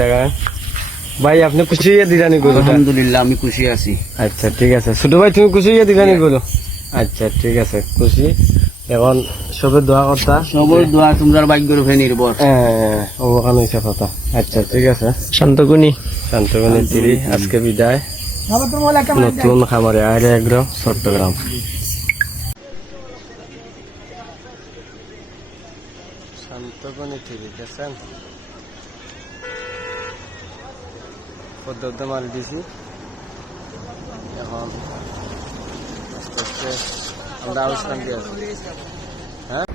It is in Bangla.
টাকা। ভাই আপনি খুশি হয়ে দিলানি গরু আলহামদুলিল্লাহ আমি খুশি আছি। আচ্ছা ঠিক আছে। ছোট ভাই তুমি খুশি হয়ে দিলানি গরু? আচ্ছা ঠিক আছে খুশি। এখন সবে দোয়া কথা সবর দোয়া তোমার ভাগ্যের উপরে নির্ভর। হ্যাঁ অবকান হয়েছে কথা। আচ্ছা ঠিক আছে। তিরি আজকে বিদায়। নতুন খামারে আয়রে এগ্রো চট্টগ্রাম। দেখছেন পদ্ধতি মারি দিছি। এখন আস্তে আস্তে আমরা আলোচনা দিয়ে আছি। হ্যাঁ?